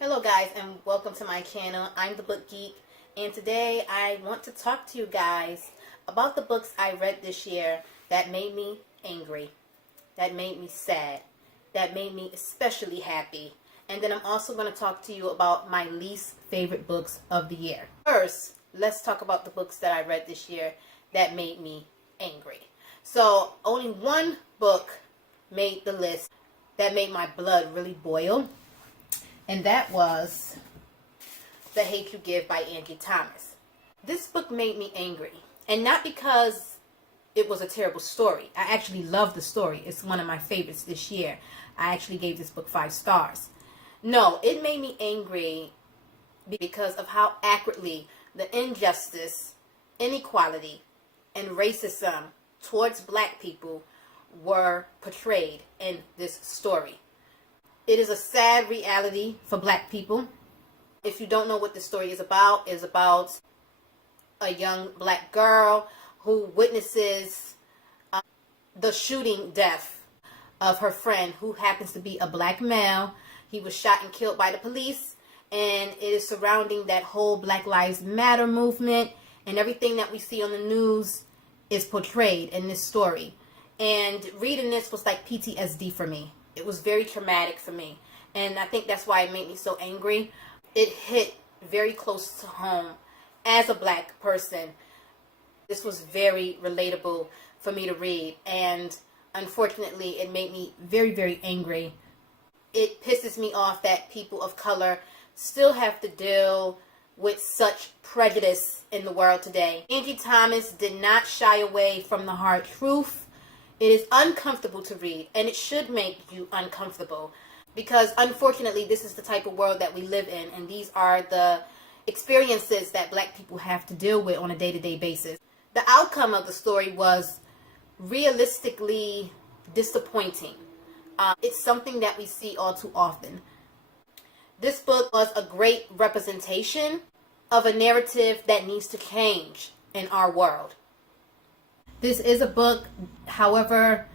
Hello guys, and welcome to my channel. I'm the Book Geek, and today I want to talk to you guys about the books I read this year that made me angry, that made me sad, that made me especially happy. And then I'm also going to talk to you about my least favorite books of the year. First, let's talk about the books that I read this year that made me angry. So only one book made the list that made my blood really boil, and that was The Hate You Give by Angie Thomas. This book made me angry, and not because it was a terrible story. I actually love the story. It's one of my favorites this year. I actually gave this book 5 stars. No, it made me angry because of how accurately the injustice, inequality, and racism towards black people were portrayed in this story. It is a sad reality for black people. If you don't know what the story is about a young black girl who witnesses the shooting death of her friend, who happens to be a black male. He was shot and killed by the police, and it is surrounding that whole Black Lives Matter movement, and everything that we see on the news is portrayed in this story. And reading this was like PTSD for me. It was very traumatic for me, and I think that's why it made me so angry. It hit very close to home. As a black person, this was very relatable for me to read, and unfortunately it made me very, very angry. It pisses me off that people of color still have to deal with such prejudice in the world today. Angie Thomas did not shy away from the hard truth. It is uncomfortable to read, and it should make you uncomfortable, because unfortunately this is the type of world that we live in, and these are the experiences that black people have to deal with on a day-to-day basis. The outcome of the story was realistically disappointing. It's something that we see all too often. This book was a great representation of a narrative that needs to change in our world. This is a book, however,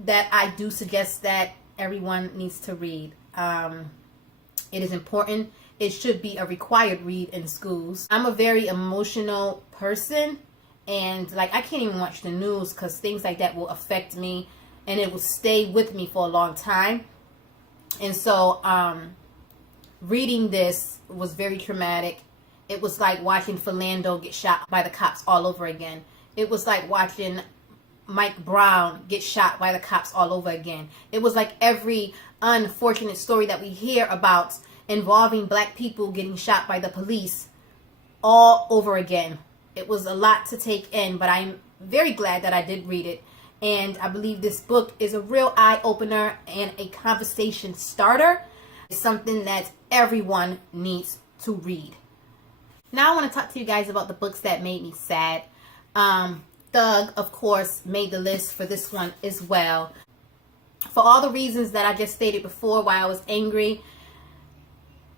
that I do suggest that everyone needs to read. It is important. It should be a required read in schools. I'm a very emotional person, and I can't even watch the news because things like that will affect me, and it will stay with me for a long time. And so reading this was very traumatic. It was like watching Philando get shot by the cops all over again. It was like watching Mike Brown get shot by the cops all over again. It was like every unfortunate story that we hear about involving black people getting shot by the police all over again. It was a lot to take in, but I'm very glad that I did read it. And I believe this book is a real eye-opener and a conversation starter. It's something that everyone needs to read. Now I want to talk to you guys about the books that made me sad. Thug, of course, made the list for this one as well. For all the reasons that I just stated before, why I was angry,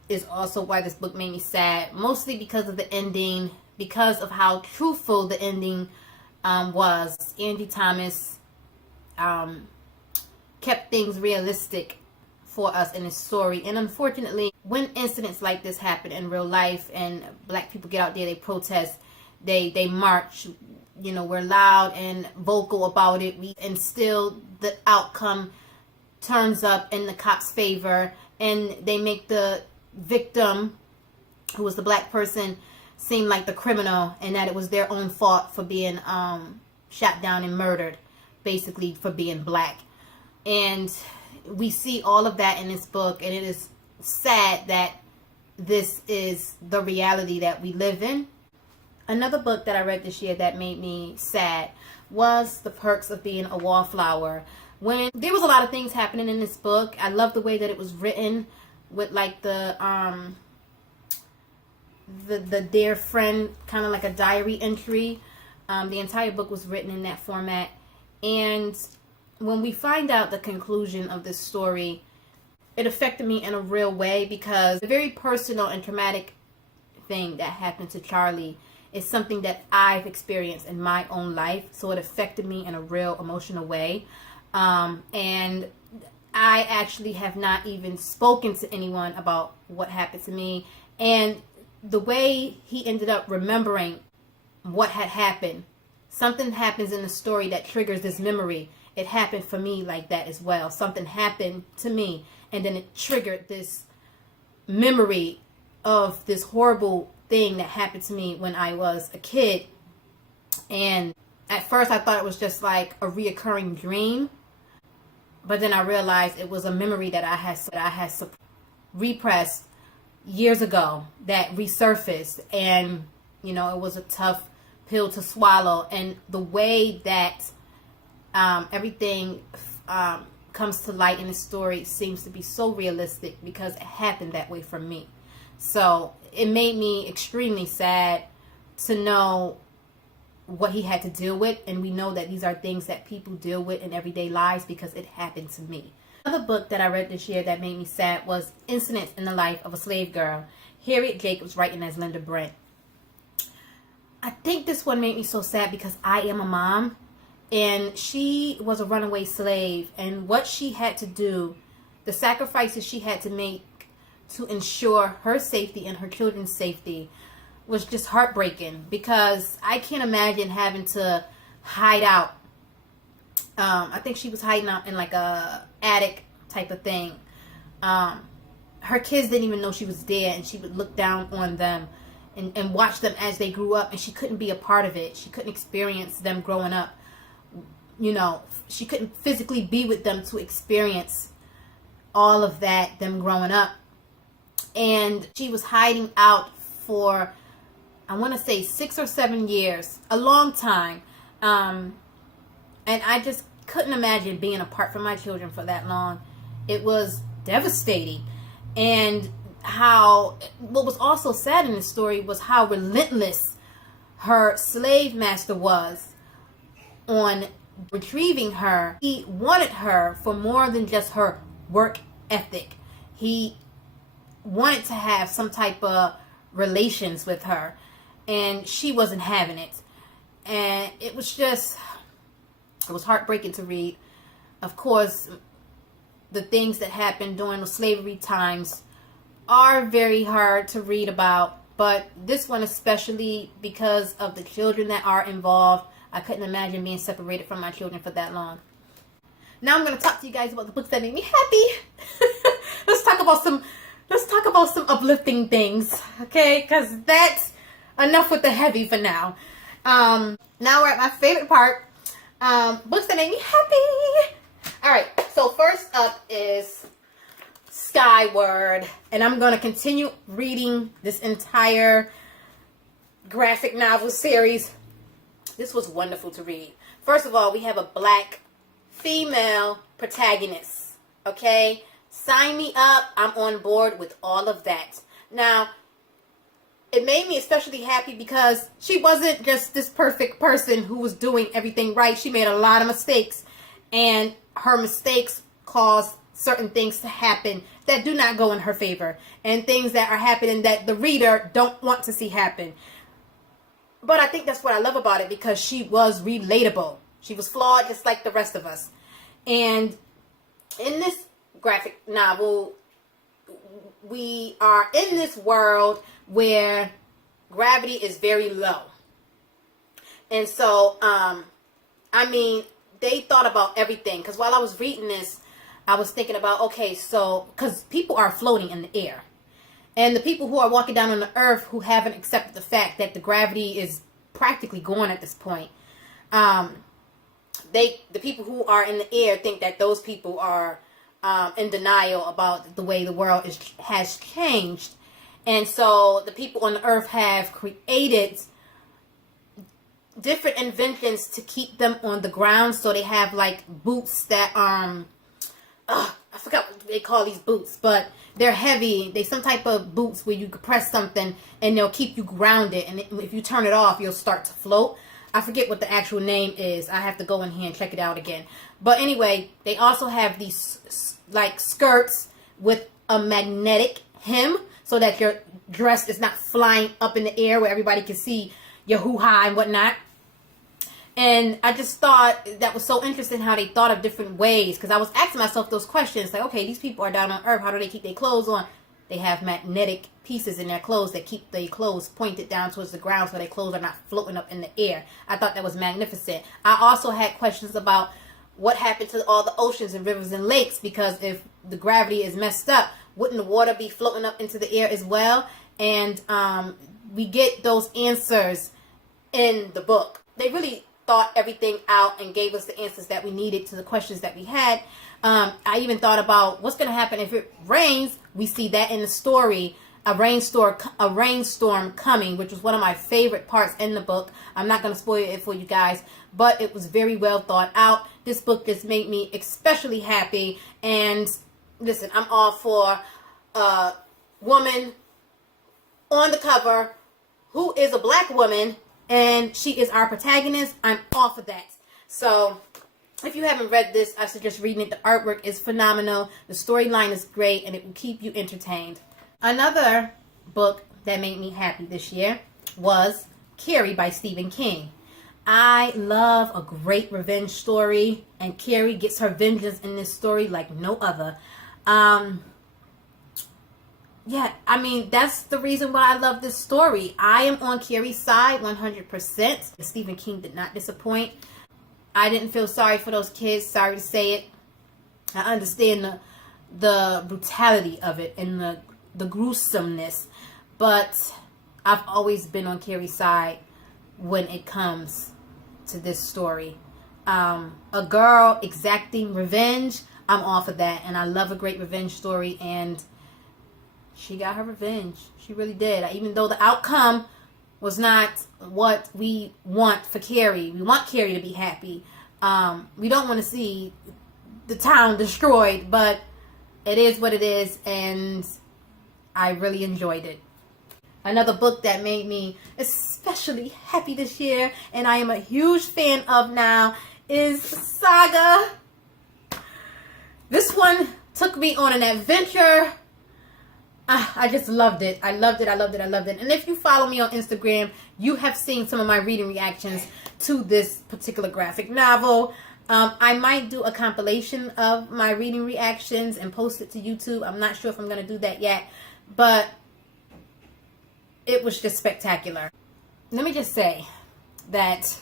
is also why this book made me sad. Mostly because of the ending, because of how truthful the ending was. Angie Thomas kept things realistic for us in this story. And unfortunately, when incidents like this happen in real life and black people get out there, they protest, they march, we're loud and vocal about it, and still the outcome turns up in the cops' favor, and they make the victim, who was the black person, seem like the criminal, and that it was their own fault for being shot down and murdered, basically for being black. And we see all of that in this book, and it is sad that this is the reality that we live in. Another book that I read this year that made me sad was The Perks of Being a Wallflower. When there was a lot of things happening in this book, I love the way that it was written with like the dear friend, kind of like a diary entry. The entire book was written in that format. And when we find out the conclusion of this story, it affected me in a real way, because the very personal and traumatic thing that happened to Charlie is something that I've experienced in my own life. So it affected me in a real emotional way. And I actually have not even spoken to anyone about what happened to me. And the way he ended up remembering what had happened, something happens in the story that triggers this memory. It happened for me like that as well. Something happened to me, and then it triggered this memory of this horrible thing that happened to me when I was a kid. And at first I thought it was just like a reoccurring dream, but then I realized it was a memory that I had repressed years ago that resurfaced. And you know, it was a tough pill to swallow. And the way that everything comes to light in the story seems to be so realistic because it happened that way for me. So it made me extremely sad to know what he had to deal with, and we know that these are things that people deal with in everyday lives because it happened to me. Another book that I read this year that made me sad was Incidents in the Life of a Slave Girl. Harriet Jacobs writing as Linda Brent. I think this one made me so sad because I am a mom, and she was a runaway slave, and what she had to do, the sacrifices she had to make to ensure her safety and her children's safety was just heartbreaking, because I can't imagine having to hide out. I think she was hiding out in like a attic type of thing. Her kids didn't even know she was there, and she would look down on them and watch them as they grew up, and she couldn't be a part of it. She couldn't experience them growing up. You know, she couldn't physically be with them to experience all of that, them growing up. And she was hiding out for, I want to say 6 or 7 years, a long time. And I just couldn't imagine being apart from my children for that long. It was devastating. And what was also sad in the story was how relentless her slave master was on retrieving her. He wanted her for more than just her work ethic. He wanted to have some type of relations with her, and she wasn't having it. And it was heartbreaking to read. Of course, the things that happened during the slavery times are very hard to read about, but this one especially because of the children that are involved. I couldn't imagine being separated from my children for that long. Now I'm going to talk to you guys about the books that made me happy. Let's talk about some uplifting things, okay? Because that's enough with the heavy for now. Now we're at my favorite part. Books that made me happy. Alright, so first up is Skyward. And I'm going to continue reading this entire graphic novel series. This was wonderful to read. First of all, we have a black female protagonist. Okay? Sign me up. I'm on board with all of that. Now, it made me especially happy because she wasn't just this perfect person who was doing everything right. She made a lot of mistakes. And her mistakes caused certain things to happen that do not go in her favor. And things that are happening that the reader don't want to see happen. But I think that's what I love about it, because she was relatable. She was flawed just like the rest of us. And in this graphic novel, we are in this world where gravity is very low. And so, I mean, they thought about everything. Because while I was reading this, I was thinking about, okay, so, because people are floating in the air. And the people who are walking down on the earth who haven't accepted the fact that the gravity is practically gone at this point, the people who are in the air think that those people are in denial about the way the world has changed. And so the people on the earth have created different inventions to keep them on the ground. So they have like boots that I forgot what they call these boots, but they're heavy. They some type of boots where you can press something and they'll keep you grounded. And if you turn it off, you'll start to float. I forget what the actual name is. I have to go in here and check it out again. But anyway, they also have these like skirts with a magnetic hem so that your dress is not flying up in the air where everybody can see your hoo-ha and whatnot. And I just thought that was so interesting how they thought of different ways. Because I was asking myself those questions. Like, okay, these people are down on Earth. How do they keep their clothes on? They have magnetic pieces in their clothes that keep their clothes pointed down towards the ground so their clothes are not floating up in the air. I thought that was magnificent. I also had questions about what happened to all the oceans and rivers and lakes. Because if the gravity is messed up, wouldn't the water be floating up into the air as well? And we get those answers in the book. They really thought everything out and gave us the answers that we needed to the questions that we had. I even thought about what's going to happen if it rains. We see that in the story, a rainstorm coming, which was one of my favorite parts in the book. I'm not going to spoil it for you guys, but it was very well thought out. This book just made me especially happy. And listen, I'm all for a woman on the cover who is a black woman, and she is our protagonist. I'm all for that. So if you haven't read this, I suggest reading it. The artwork is phenomenal. The storyline is great, and it will keep you entertained. Another book that made me happy this year was Carrie by Stephen King. I love a great revenge story, and Carrie gets her vengeance in this story like no other. Yeah, I mean, that's the reason why I love this story. I am on Carrie's side 100%. Stephen King did not disappoint. I didn't feel sorry for those kids. Sorry to say it. I understand the brutality of it and the gruesomeness. But I've always been on Carrie's side when it comes to this story. A girl exacting revenge, I'm all for that. And I love a great revenge story, and she got her revenge. She really did. Even though the outcome was not what we want for Carrie. We want Carrie to be happy. We don't want to see the town destroyed, but it is what it is, and I really enjoyed it. Another book that made me especially happy this year, and I am a huge fan of now, is Saga. This one took me on an adventure. I just loved it. I loved it. And if you follow me on Instagram, you have seen some of my reading reactions to this particular graphic novel. I might do a compilation of my reading reactions and post it to YouTube. I'm not sure if I'm going to do that yet, but it was just spectacular. Let me just say that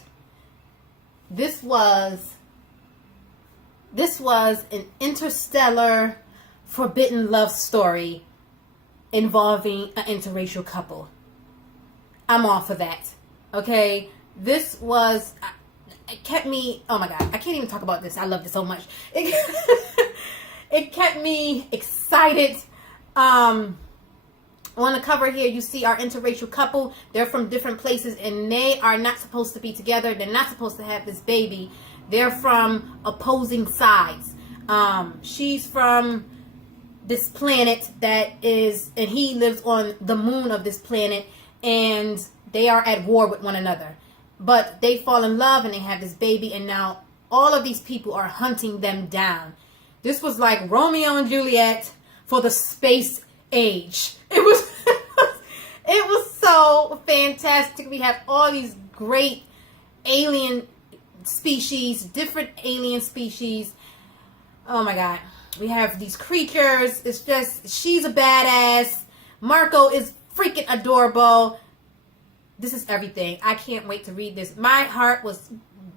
this was an interstellar forbidden love story involving an interracial couple. I'm all for that. Okay? This was, it kept me, oh my God, I can't even talk about this. I love this so much. It kept me excited. On the cover here, you see our interracial couple. They're from different places, and they are not supposed to be together. They're not supposed to have this baby. They're from opposing sides. She's from this planet that is, and he lives on the moon of this planet, and they are at war with one another. But they fall in love, and they have this baby, and now all of these people are hunting them down. This was like Romeo and Juliet for the space age. It was so fantastic. We have all these great alien species, different alien species. Oh my God. We have these creatures. It's just, she's a badass. Marco is freaking adorable. This is everything. I can't wait to read this. My heart was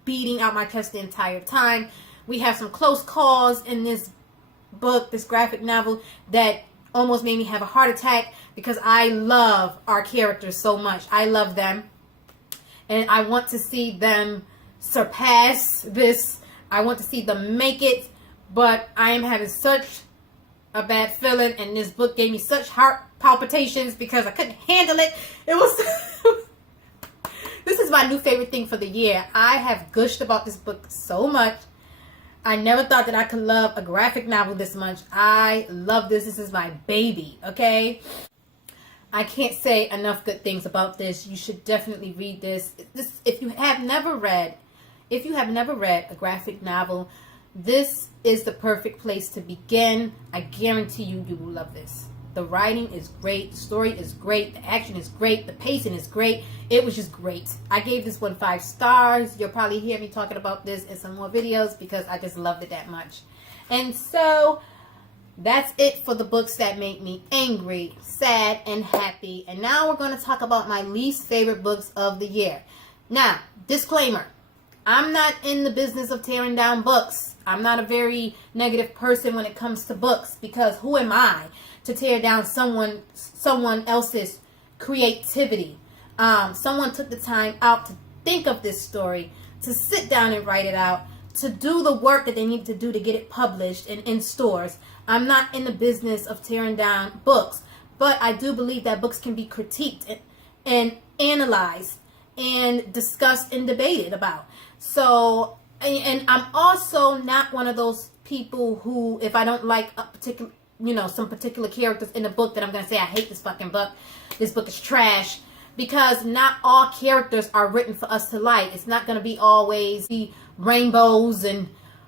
beating out my chest the entire time. We have some close calls in this book, this graphic novel, that almost made me have a heart attack because I love our characters so much. I love them. And I want to see them surpass this. I want to see them make it. But I am having such a bad feeling, and this book gave me such heart palpitations because I couldn't handle it. It was... This is my new favorite thing for the year. I have gushed about this book so much. I never thought that I could love a graphic novel this much. I love this. This is my baby, okay? I can't say enough good things about this. You should definitely read this. If you have never read a graphic novel, this is the perfect place to begin. I guarantee you, you will love this. The writing is great. The story is great. The action is great. The pacing is great. It was just great. I gave this one 5 stars. You'll probably hear me talking about this in some more videos because I just loved it that much. And so that's it for the books that make me angry, sad, and happy. And now we're going to talk about my least favorite books of the year. Now, disclaimer. I'm not in the business of tearing down books. I'm not a very negative person when it comes to books, because who am I to tear down someone else's creativity? Someone took the time out to think of this story, to sit down and write it out, to do the work that they need to do to get it published and in stores. I'm not in the business of tearing down books, but I do believe that books can be critiqued and analyzed and discussed and debated about. So, and I'm also not one of those people who, if I don't like a particular, some particular characters in the book, that I'm going to say, I hate this fucking book. This book is trash. Because not all characters are written for us to like. It's not going to be always the rainbows and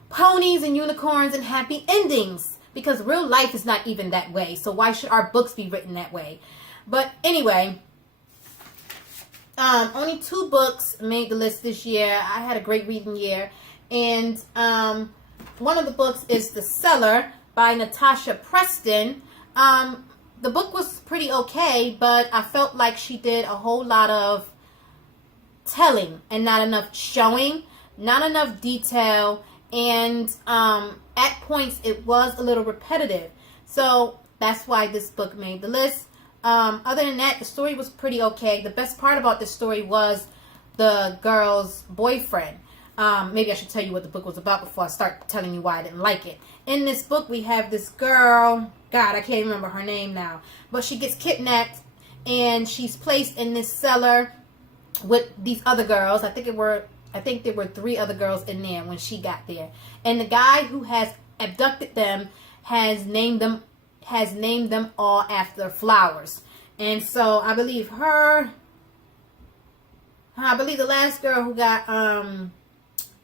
ponies and unicorns and happy endings. Because real life is not even that way. So why should our books be written that way? But anyway, only 2 books made the list this year. I had a great reading year. And one of the books is The Cellar by Natasha Preston. The book was pretty okay, but I felt like she did a whole lot of telling and not enough showing, not enough detail, and at points it was a little repetitive. So that's why this book made the list. Other than that, the story was pretty okay. The best part about this story was the girl's boyfriend. Maybe I should tell you what the book was about before I start telling you why I didn't like it. In this book, we have this girl. God, I can't remember her name now. But she gets kidnapped, and she's placed in this cellar with these other girls. I think there were 3 other girls in there when she got there. And the guy who has abducted them has named them all after flowers. And so I believe the last girl who got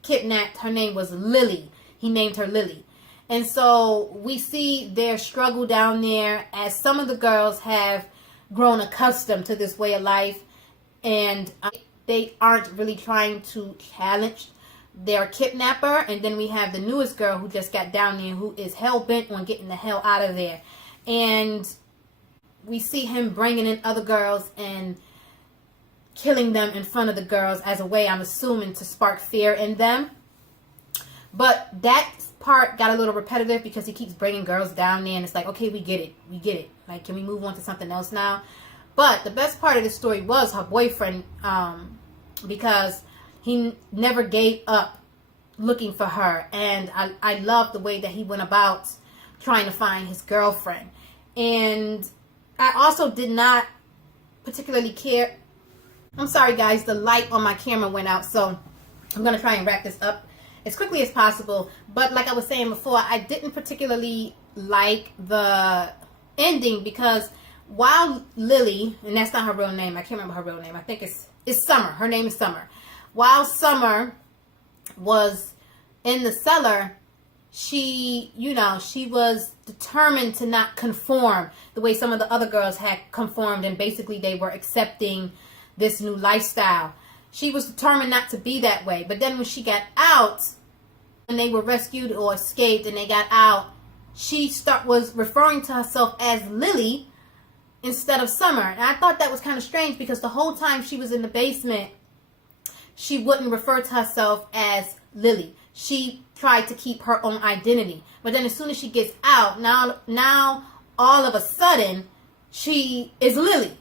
kidnapped, her name was Lily. He named her Lily. And so we see their struggle down there as some of the girls have grown accustomed to this way of life, and they aren't really trying to challenge their kidnapper. And then we have the newest girl who just got down there, who is hell-bent on getting the hell out of there. And we see him bringing in other girls and killing them in front of the girls as a way, I'm assuming, to spark fear in them. But that part got a little repetitive because he keeps bringing girls down there, and it's like, okay, we get it. Like, can we move on to something else now? But the best part of the story was her boyfriend, because he never gave up looking for her. And I love the way that he went about trying to find his girlfriend. And I also did not particularly care. I'm sorry, guys, the light on my camera went out, so I'm going to try and wrap this up as quickly as possible. But like I was saying before, I didn't particularly like the ending, because while Lily, and that's not her real name, I can't remember her real name, I think it's Summer, her name is Summer. While Summer was in the cellar, she was determined to not conform the way some of the other girls had conformed, and basically they were accepting this new lifestyle. She was determined not to be that way. But then when she got out, when they were rescued or escaped and they got out, she was referring to herself as Lily instead of Summer. And I thought that was kind of strange, because the whole time she was in the basement, she wouldn't refer to herself as Lily. She tried to keep her own identity. But then as soon as she gets out, now all of a sudden, she is Lily.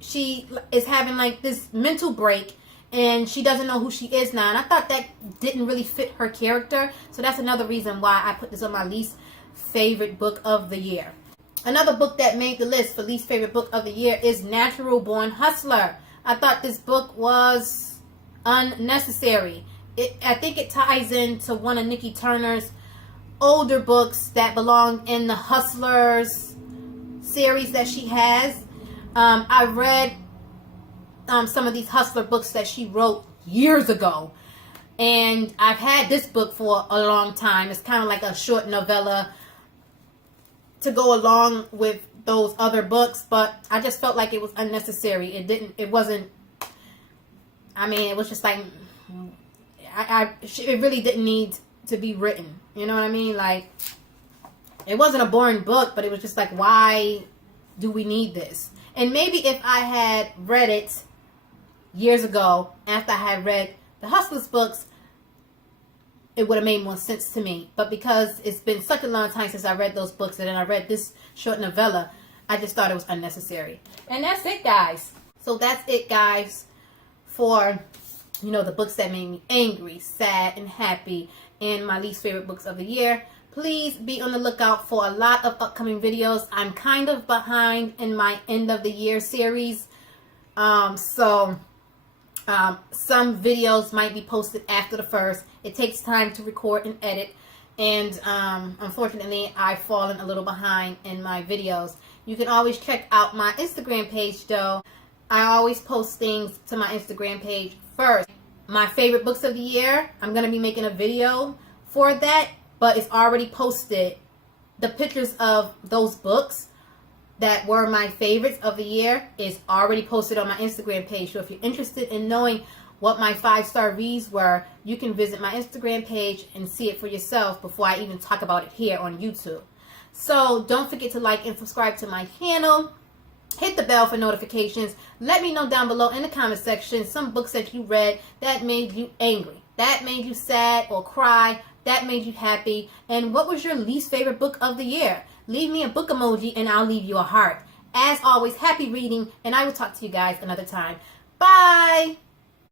She is having like this mental break, and she doesn't know who she is now. And I thought that didn't really fit her character. So that's another reason why I put this on my least favorite book of the year. Another book that made the list for least favorite book of the year is Natural Born Hustler. I thought this book was unnecessary. I think it ties into one of Nikki Turner's older books that belong in the Hustlers series that she has. I read some of these Hustler books that she wrote years ago, and I've had this book for a long time. It's kind of like a short novella to go along with those other books, but I just felt like it was unnecessary. It wasn't, I mean, it was just like, it really didn't need to be written. You know what I mean? Like, it wasn't a boring book, but it was just like, why do we need this? And maybe if I had read it years ago, after I had read the Hustlers books, it would have made more sense to me. But because it's been such a long time since I read those books, and then I read this short novella, I just thought it was unnecessary. And that's it, guys. So that's it, guys, for, you know, the books that made me angry, sad, and happy, and my least favorite books of the year. Please be on the lookout for a lot of upcoming videos. I'm kind of behind in my end of the year series. Some videos might be posted after the first. It takes time to record and edit. And unfortunately, I've fallen a little behind in my videos. You can always check out my Instagram page, though. I always post things to my Instagram page first. My favorite books of the year, I'm going to be making a video for that, but it's already posted. The pictures of those books that were my favorites of the year is already posted on my Instagram page. So if you're interested in knowing what my 5-star reads were, you can visit my Instagram page and see it for yourself before I even talk about it here on YouTube. So don't forget to like and subscribe to my channel. Hit the bell for notifications. Let me know down below in the comment section some books that you read that made you angry, that made you sad or cry, that made you happy, and what was your least favorite book of the year? Leave me a book emoji and I'll leave you a heart. As always, happy reading, and I will talk to you guys another time. Bye!